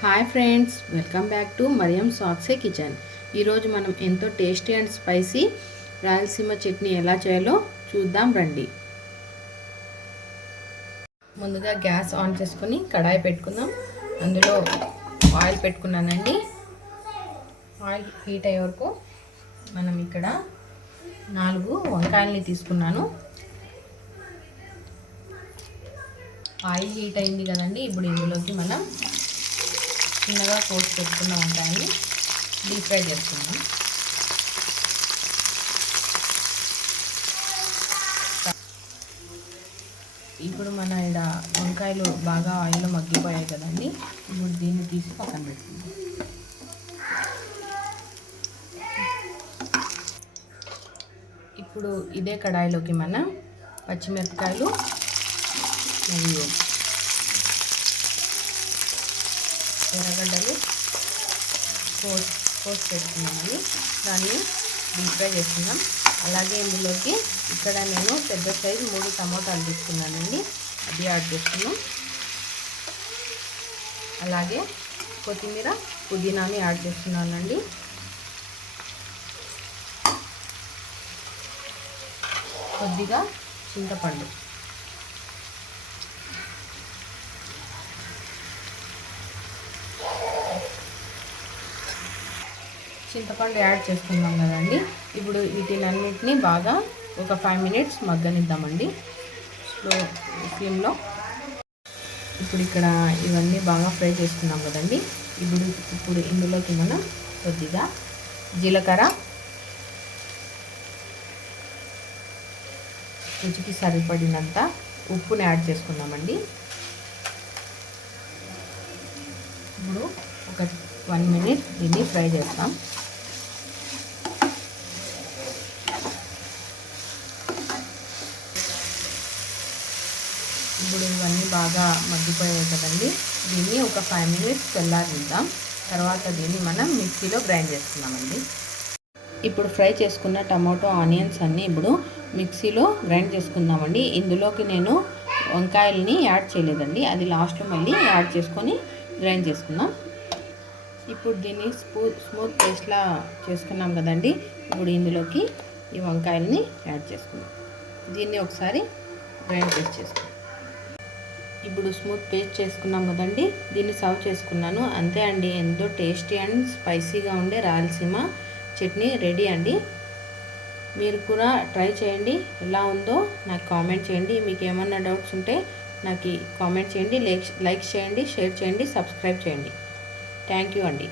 Hi friends, welcome back to Mariam సాక్సే kitchen. ఈరోజు మనం ఎంతో tasty and spicy Rayalaseema chutney ఎలా చేయాలో చూద్దాం రండి. ముందుగా గ్యాస్ ఆన్ చేసుకొని కడాయి పెట్టుకుందాం. అందులో ఆయిల్ పెట్టుకున్నానండి. ఆయిల్ హీట్ అయ్యే వరకు మనం ఇక్కడ 4 వంకాయల్ని తీసుకున్నాను. ఆయిల్ హీట్ అయింది కదండి. ఇప్పుడు ఇందులోకి మనం చిన్నగా కోసి పెట్టుకున్న వంకాయని డీప్ ఫ్రై చేసుకుందాం. ఇప్పుడు మన ఇక్కడ వంకాయలు బాగా ఆయిల్లో మగ్గిపోయాయి కదండి. ఇప్పుడు దీన్ని తీసి పక్కన పెట్టుకుందాం. ఇప్పుడు ఇదే కడాయిలోకి మనం పచ్చిమిరపకాయలు మరియు ఎర్రగడ్డలు కోసి పెట్టుకున్నామని దాన్ని డీప్ ఫ్రై చేసుకుందాం. అలాగే ఇందులోకి ఇక్కడ నేను పెద్ద సైజు 3 టమోటాలు తీసుకున్నానండి, అది యాడ్ చేసుకున్నాం. అలాగే కొత్తిమీర పుదీనాని యాడ్ చేస్తున్నానండి. కొద్దిగా చింతపండు, యాడ్ చేసుకున్నాం కదండి. ఇప్పుడు వీటినన్నిటినీ బాగా ఒక 5 మినిట్స్ మగ్గనిద్దామండి స్లో ఫ్లేమ్లో. ఇప్పుడు ఇక్కడ ఇవన్నీ బాగా ఫ్రై చేసుకున్నాం కదండి. ఇప్పుడు ఇందులోకి మనం కొద్దిగా జీలకర్ర, రుచికి సరిపడినంత ఉప్పుని యాడ్ చేసుకున్నామండి. ఇప్పుడు ఒక 1 మినిట్ దీన్ని ఫ్రై చేస్తాం. ఇప్పుడు ఇవన్నీ బాగా మగ్గిపోయాయి కదండి. దీన్ని ఒక 5 మినిట్స్ చల్లారిద్దాం. తర్వాత దీన్ని మనం మిక్సీలో గ్రైండ్ చేసుకున్నామండి. ఇప్పుడు ఫ్రై చేసుకున్న టమాటో ఆనియన్స్ అన్నీ ఇప్పుడు మిక్సీలో గ్రైండ్ చేసుకుందామండి. ఇందులోకి నేను వంకాయలని యాడ్ చేయలేదండి, అది లాస్ట్లో మళ్ళీ యాడ్ చేసుకొని గ్రైండ్ చేసుకుందాం. ఇప్పుడు దీన్ని స్మూత్ పేస్ట్లా చేసుకున్నాం కదండి. ఇప్పుడు ఇందులోకి ఈ వంకాయలని యాడ్ చేసుకుందాం. దీన్ని ఒకసారి గ్రైండ్ చేసుకుందాం. ఇప్పుడు స్మూత్ పేస్ట్ చేసుకున్నాం కదండి. దీన్ని సర్వ్ చేసుకున్నాను. అంతే అండి, ఎంతో టేస్టీ అండ్ స్పైసీగా ఉండే రాయలసీమ చట్నీ రెడీ అండి. మీరు కూడా ట్రై చేయండి. ఎలా ఉందో నాకు కామెంట్ చేయండి. మీకు ఏమన్నా డౌట్స్ ఉంటే నాకు కామెంట్ చేయండి, లైక్ చేయండి, షేర్ చేయండి, సబ్స్క్రైబ్ చేయండి. థ్యాంక్ యూ అండి.